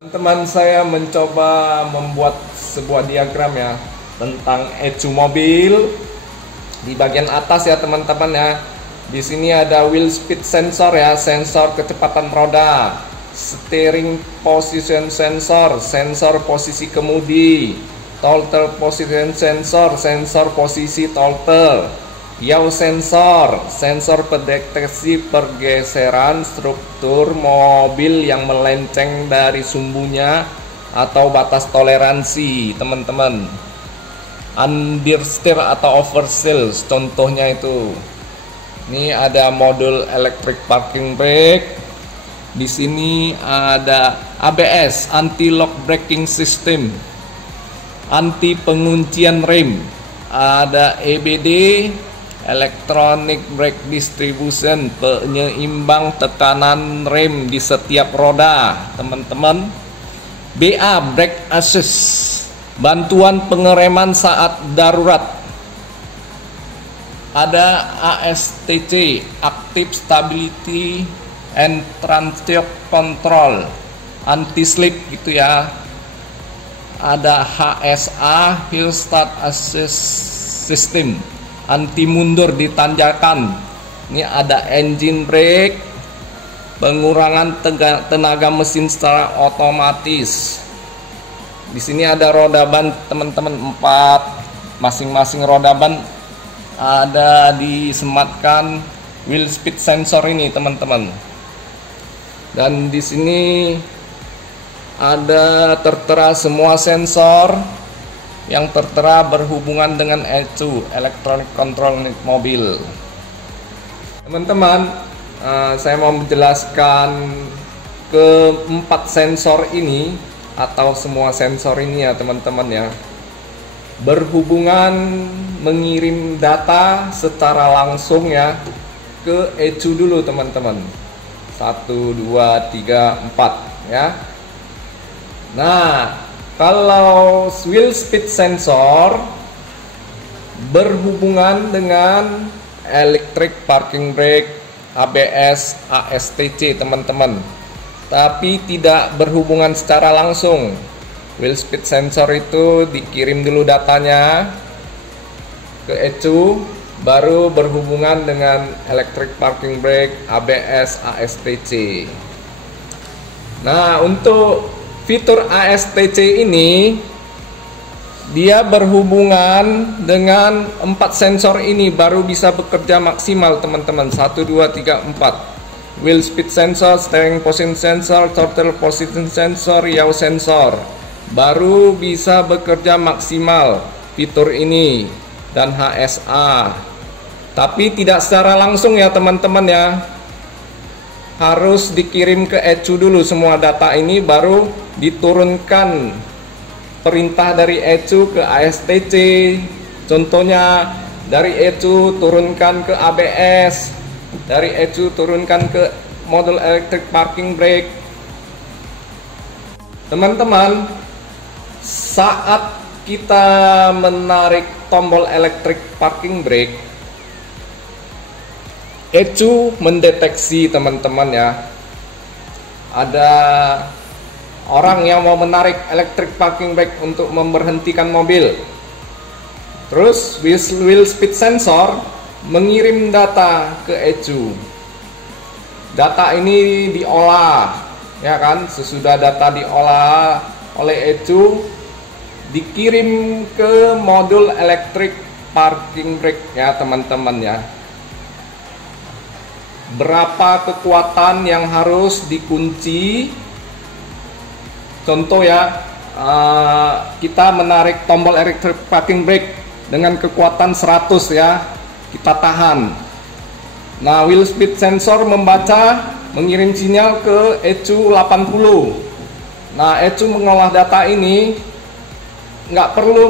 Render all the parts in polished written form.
Teman saya mencoba membuat sebuah diagram ya tentang ECU mobil. Di bagian atas ya teman-teman ya. Di sini ada wheel speed sensor ya, sensor kecepatan roda, steering position sensor, sensor posisi kemudi, throttle position sensor, sensor posisi throttle, yaw sensor, sensor pendeteksi pergeseran struktur mobil yang melenceng dari sumbunya atau batas toleransi, teman-teman. Understeer atau oversteer, contohnya itu. Ini ada modul electric parking brake. Di sini ada ABS, anti lock braking system, anti penguncian rem. Ada EBD, electronic brake distribution, penyeimbang tekanan rem di setiap roda, teman-teman. BA, brake assist, bantuan pengereman saat darurat. Ada ASTC, active stability and transfer control, anti slip gitu ya. Ada HSA, hill start assist system, anti mundur di tanjakan. Ini ada engine brake, pengurangan tenaga mesin secara otomatis. Di sini ada roda ban, teman-teman, 4. Masing-masing roda ban ada disematkan wheel speed sensor ini, teman-teman. Dan di sini ada tertera semua sensor yang tertera berhubungan dengan ECU, electronic control unit mobil. Teman-teman, saya mau menjelaskan keempat sensor ini atau semua sensor ini ya teman-teman ya, berhubungan mengirim data secara langsung ya ke ECU dulu teman-teman. 1, 2, 3, 4 ya. Nah, kalau wheel speed sensor berhubungan dengan electric parking brake, ABS, ASTC teman-teman, tapi tidak berhubungan secara langsung. Wheel speed sensor itu dikirim dulu datanya ke ECU, baru berhubungan dengan electric parking brake, ABS, ASTC. Nah, untuk fitur ASTC ini dia berhubungan dengan 4 sensor ini baru bisa bekerja maksimal teman-teman. 1, 2, 3, 4. Wheel speed sensor, steering position sensor, throttle position sensor, yaw sensor, baru bisa bekerja maksimal fitur ini. Dan HSA, tapi tidak secara langsung ya teman-teman ya, harus dikirim ke ECU dulu semua data ini, baru diturunkan perintah dari ECU ke ASTC. Contohnya dari ECU turunkan ke ABS, dari ECU turunkan ke modul electric parking brake. Teman-teman, saat kita menarik tombol electric parking brake, ECU mendeteksi teman-teman ya, ada orang yang mau menarik electric parking brake untuk memberhentikan mobil. Terus wheel speed sensor mengirim data ke ECU. Data ini diolah ya kan, sesudah data diolah oleh ECU dikirim ke modul electric parking brake ya teman-teman ya. Berapa kekuatan yang harus dikunci? Contoh ya, kita menarik tombol electric parking brake dengan kekuatan 100 ya, kita tahan. Nah, wheel speed sensor membaca, mengirim sinyal ke ECU 80. Nah, ECU mengolah data ini, nggak perlu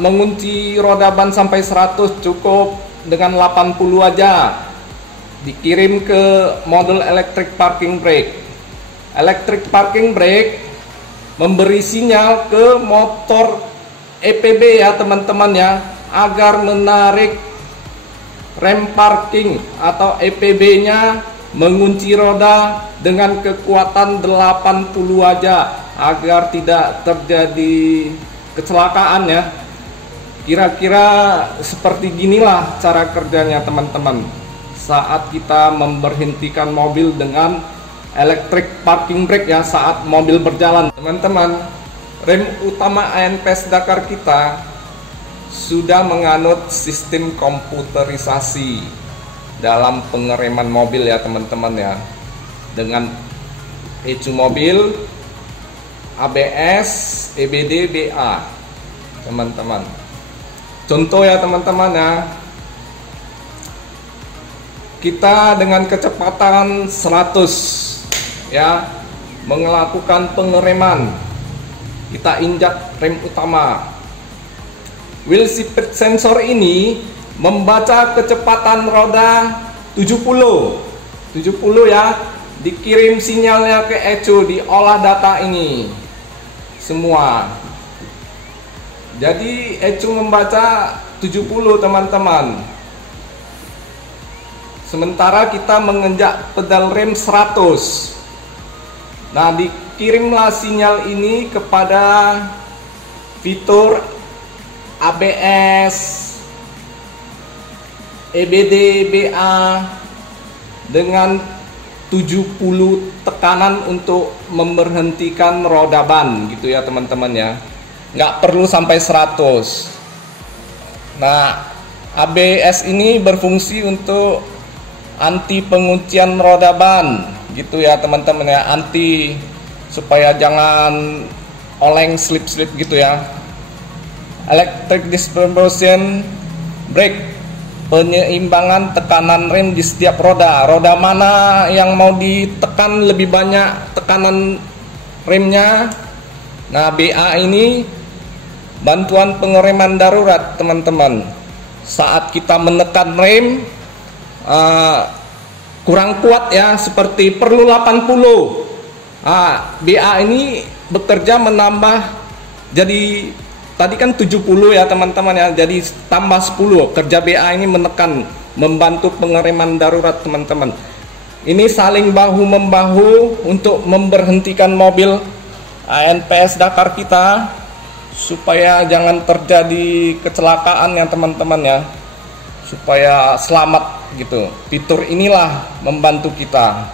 mengunci roda ban sampai 100, cukup dengan 80 aja. Dikirim ke modul electric parking brake. Electric parking brake memberi sinyal ke motor EPB ya teman-teman ya, agar menarik rem parking atau EPB nya mengunci roda dengan kekuatan 80 aja agar tidak terjadi kecelakaan ya. Kira-kira seperti ginilah cara kerjanya teman-teman saat kita memberhentikan mobil dengan electric parking brake ya saat mobil berjalan. Teman-teman, rem utama ANPS Dakar kita sudah menganut sistem komputerisasi dalam pengereman mobil ya teman-teman ya, dengan ECU mobil, ABS, EBD, BA teman-teman. Contoh ya teman-teman ya, kita dengan kecepatan 100 ya melakukan pengereman, kita injak rem utama. Wheel speed sensor ini membaca kecepatan roda 70 ya, dikirim sinyalnya ke ECU, diolah data ini semua. Jadi ECU membaca 70 teman-teman, sementara kita menginjak pedal rem 100. Nah, dikirimlah sinyal ini kepada fitur ABS, EBD, BA dengan 70 tekanan untuk memberhentikan roda ban gitu ya teman-teman ya. Nggak perlu sampai 100. Nah, ABS ini berfungsi untuk anti penguncian roda ban gitu ya teman-teman ya, anti supaya jangan oleng slip-slip gitu ya. Electric distribution brake, penyeimbangan tekanan rem di setiap roda. Roda mana yang mau ditekan lebih banyak tekanan remnya. Nah, BA ini bantuan pengereman darurat teman-teman. Saat kita menekan rem kurang kuat ya, seperti perlu 80. BA ini bekerja menambah, jadi tadi kan 70 ya teman-teman ya, jadi tambah 10. Kerja BA ini menekan, membantu pengereman darurat teman-teman. Ini saling bahu membahu untuk memberhentikan mobil ANPS Dakar kita supaya jangan terjadi kecelakaan ya teman-teman ya, supaya selamat gitu. Fitur inilah membantu kita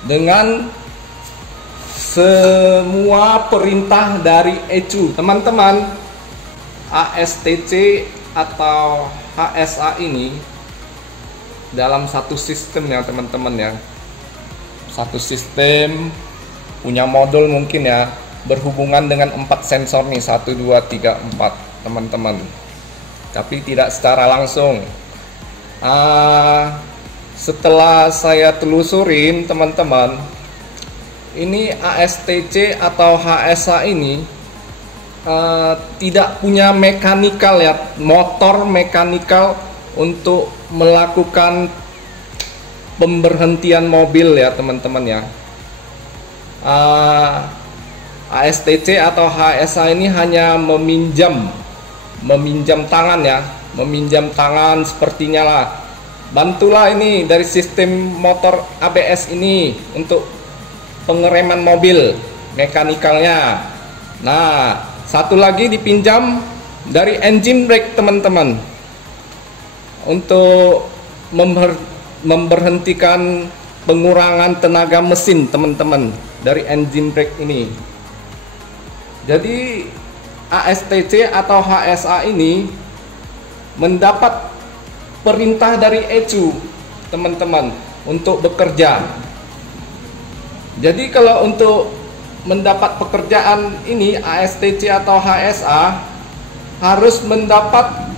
dengan semua perintah dari ECU teman-teman. ASTC atau HSA ini dalam satu sistem ya teman-teman ya, satu sistem punya modul mungkin ya, berhubungan dengan 4 sensor nih, 1, 2, 3, 4 teman-teman, tapi tidak secara langsung. Setelah saya telusurin teman-teman, ini ASTC atau HSA ini tidak punya mekanikal ya, motor mekanikal untuk melakukan pemberhentian mobil ya teman-teman ya. ASTC atau HSA ini hanya meminjam tangan ya, meminjam tangan sepertinya lah. Bantulah ini dari sistem motor ABS ini untuk pengereman mobil mekanikalnya. Nah, satu lagi dipinjam dari engine brake teman-teman untuk memberhentikan pengurangan tenaga mesin teman-teman dari engine brake ini. Jadi ASTC atau HSA ini mendapat perintah dari ECU teman-teman untuk bekerja. Jadi kalau untuk mendapat pekerjaan ini ASTC atau HSA harus mendapat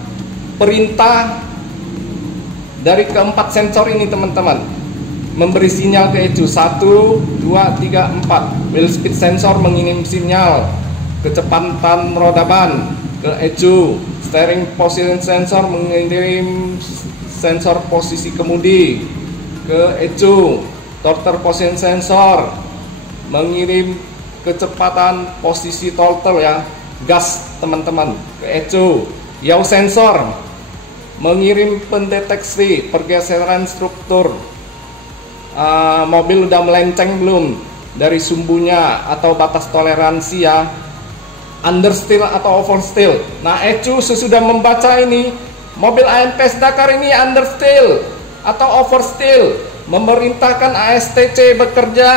perintah dari keempat sensor ini teman-teman, memberi sinyal ke ECU. 1, 2, 3, 4. Wheel speed sensor mengirim sinyal kecepatan roda ban ke ECU. Steering position sensor mengirim sensor posisi kemudi ke ECU. Throttle position sensor mengirim kecepatan posisi throttle ya, gas teman-teman, ke ECU. Yaw sensor mengirim pendeteksi pergeseran struktur mobil udah melenceng belum dari sumbunya atau batas toleransi ya, understeer atau oversteer. Nah, ECU sesudah membaca ini, mobil AMPS Dakar ini understeer atau oversteer, memerintahkan ASTC bekerja.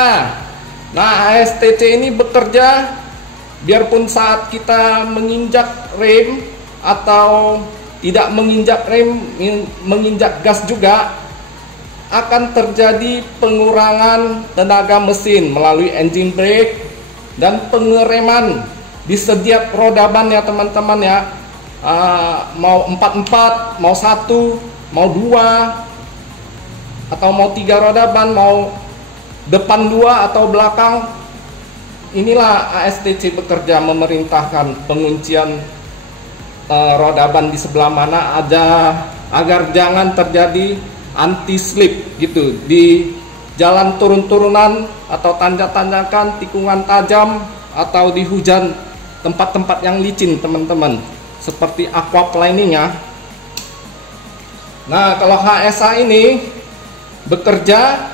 Nah, ASTC ini bekerja biarpun saat kita menginjak rem atau tidak menginjak rem, menginjak gas juga, akan terjadi pengurangan tenaga mesin melalui engine brake dan pengereman di setiap roda ban ya teman-teman ya. Mau 4-4, mau 1, mau 2, atau mau 3 roda ban, mau depan 2 atau belakang. Inilah ASTC bekerja, memerintahkan penguncian roda ban di sebelah mana ada, agar jangan terjadi anti slip gitu di jalan turun-turunan atau tanjak-tanjakan, tikungan tajam, atau di hujan, tempat-tempat yang licin teman-teman, seperti aquaplaning ya. Nah, kalau HSA ini bekerja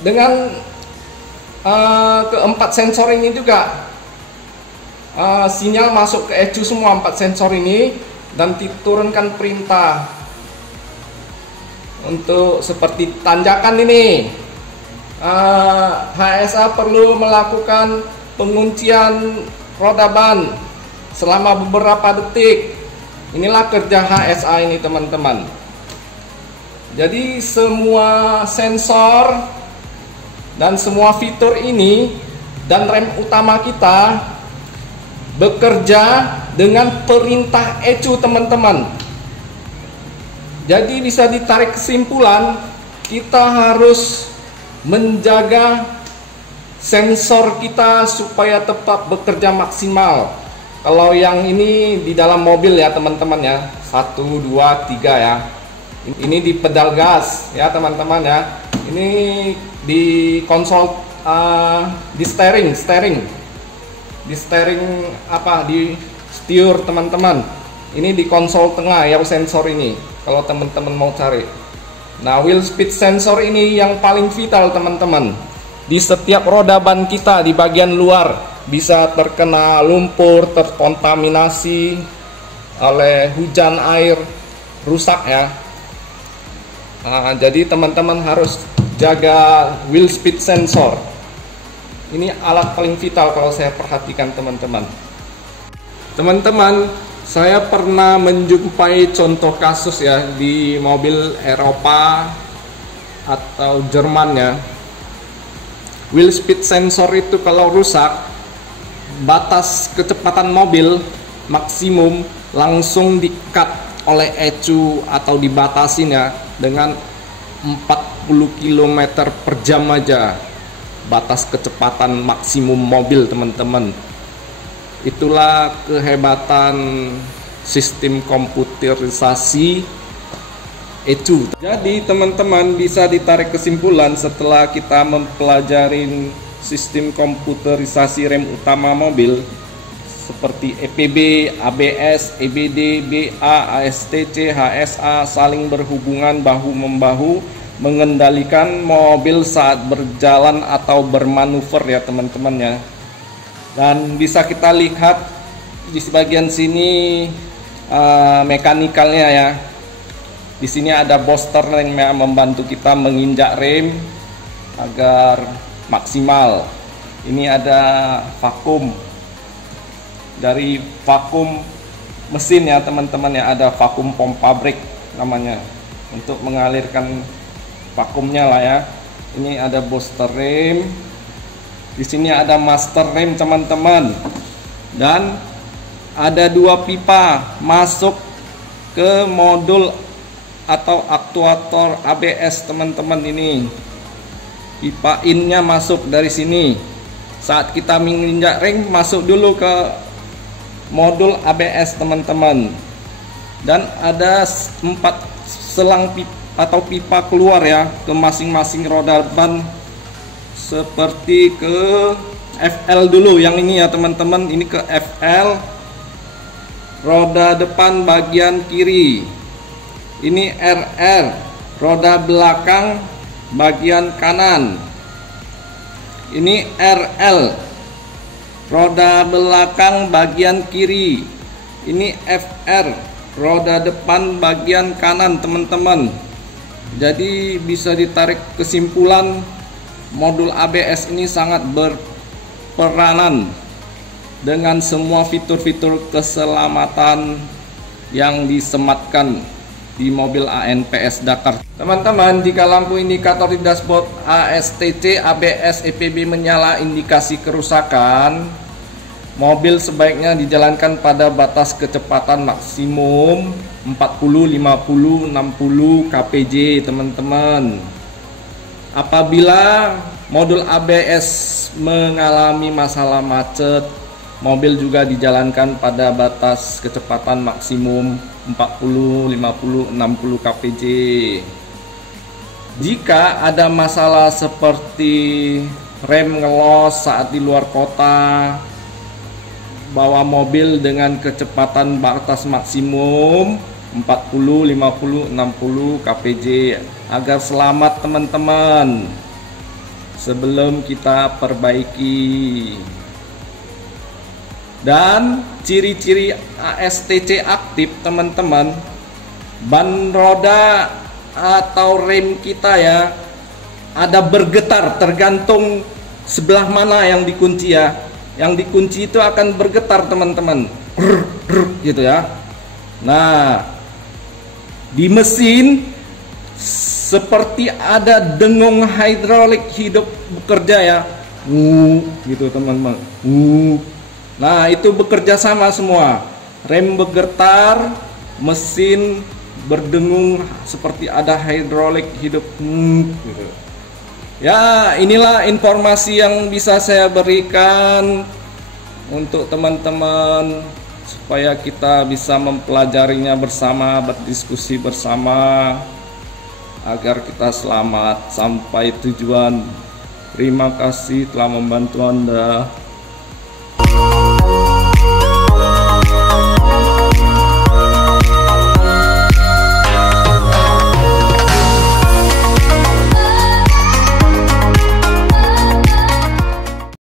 dengan keempat sensor ini juga, sinyal masuk ke ECU semua 4 sensor ini, dan diturunkan perintah untuk seperti tanjakan ini. HSA perlu melakukan penguncian roda ban selama beberapa detik. Inilah kerja HSA ini teman-teman. Jadi semua sensor dan semua fitur ini dan rem utama kita bekerja dengan perintah ECU teman-teman. Jadi bisa ditarik kesimpulan, kita harus menjaga sensor kita supaya tetap bekerja maksimal. Kalau yang ini di dalam mobil ya teman-teman ya, 1, 2, 3 ya. Ini di pedal gas ya teman-teman ya. Ini di konsol, di steering apa, di steer teman-teman. Ini di konsol tengah ya sensor ini, kalau teman-teman mau cari. Nah, wheel speed sensor ini yang paling vital teman-teman. Di setiap roda ban kita di bagian luar bisa terkena lumpur, terkontaminasi oleh hujan, air, rusak ya. Nah, jadi teman-teman harus jaga wheel speed sensor. Ini alat paling vital kalau saya perhatikan teman-teman. Teman-teman, saya pernah menjumpai contoh kasus ya di mobil Eropa atau Jerman ya. Wheel speed sensor itu kalau rusak, batas kecepatan mobil maksimum langsung di-cut oleh ECU atau dibatasin ya dengan 40 km per jam aja. Batas kecepatan maksimum mobil teman-teman. Itulah kehebatan sistem komputerisasi ECU. Jadi teman-teman bisa ditarik kesimpulan setelah kita mempelajari sistem komputerisasi rem utama mobil seperti EPB, ABS, EBD, BA, ASTC, HSA saling berhubungan bahu-membahu mengendalikan mobil saat berjalan atau bermanuver ya teman-teman ya. Dan bisa kita lihat di bagian sini mekanikalnya ya. Di sini ada booster yang membantu kita menginjak rem agar maksimal. Ini ada vakum dari vakum mesin ya teman-teman ya, ada vakum pompa brake namanya untuk mengalirkan vakumnya lah ya. Ini ada booster rem. Di sini ada master rem teman-teman, dan ada 2 pipa masuk ke modul atau aktuator ABS teman-teman. Ini pipa innya masuk dari sini. Saat kita menginjak rem masuk dulu ke modul ABS teman-teman, dan ada 4 selang pipa atau pipa keluar ya ke masing-masing roda ban, seperti ke FL dulu yang ini ya teman-teman. Ini ke FL roda depan bagian kiri. Ini RR roda belakang bagian kanan. Ini RL, roda belakang bagian kiri. Ini FR, roda depan bagian kanan, teman-teman. Jadi bisa ditarik kesimpulan modul ABS ini sangat berperanan dengan semua fitur-fitur keselamatan yang disematkan di mobil ANPS Dakar. Teman-teman, jika lampu indikator di dashboard ASTC, ABS, EPB menyala indikasi kerusakan, mobil sebaiknya dijalankan pada batas kecepatan maksimum 40, 50, 60 kpj, teman-teman. Apabila modul ABS mengalami masalah macet, mobil juga dijalankan pada batas kecepatan maksimum 40, 50, 60 kpj. Jika ada masalah seperti rem ngelos saat di luar kota, bawa mobil dengan kecepatan batas maksimum 40, 50, 60 kpj agar selamat, teman-teman, sebelum kita perbaiki. Dan ciri-ciri ASTC aktif, teman-teman, ban roda atau rem kita ya ada bergetar, tergantung sebelah mana yang dikunci ya. Yang dikunci itu akan bergetar, teman-teman, gitu ya. Nah, di mesin seperti ada dengung hidrolik hidup bekerja ya, gitu teman-teman. Nah, itu bekerja sama semua. Rem bergetar, mesin berdengung seperti ada hidrolik hidup, gitu. Ya, inilah informasi yang bisa saya berikan untuk teman-teman supaya kita bisa mempelajarinya bersama, berdiskusi bersama agar kita selamat sampai tujuan. Terima kasih telah membantu Anda.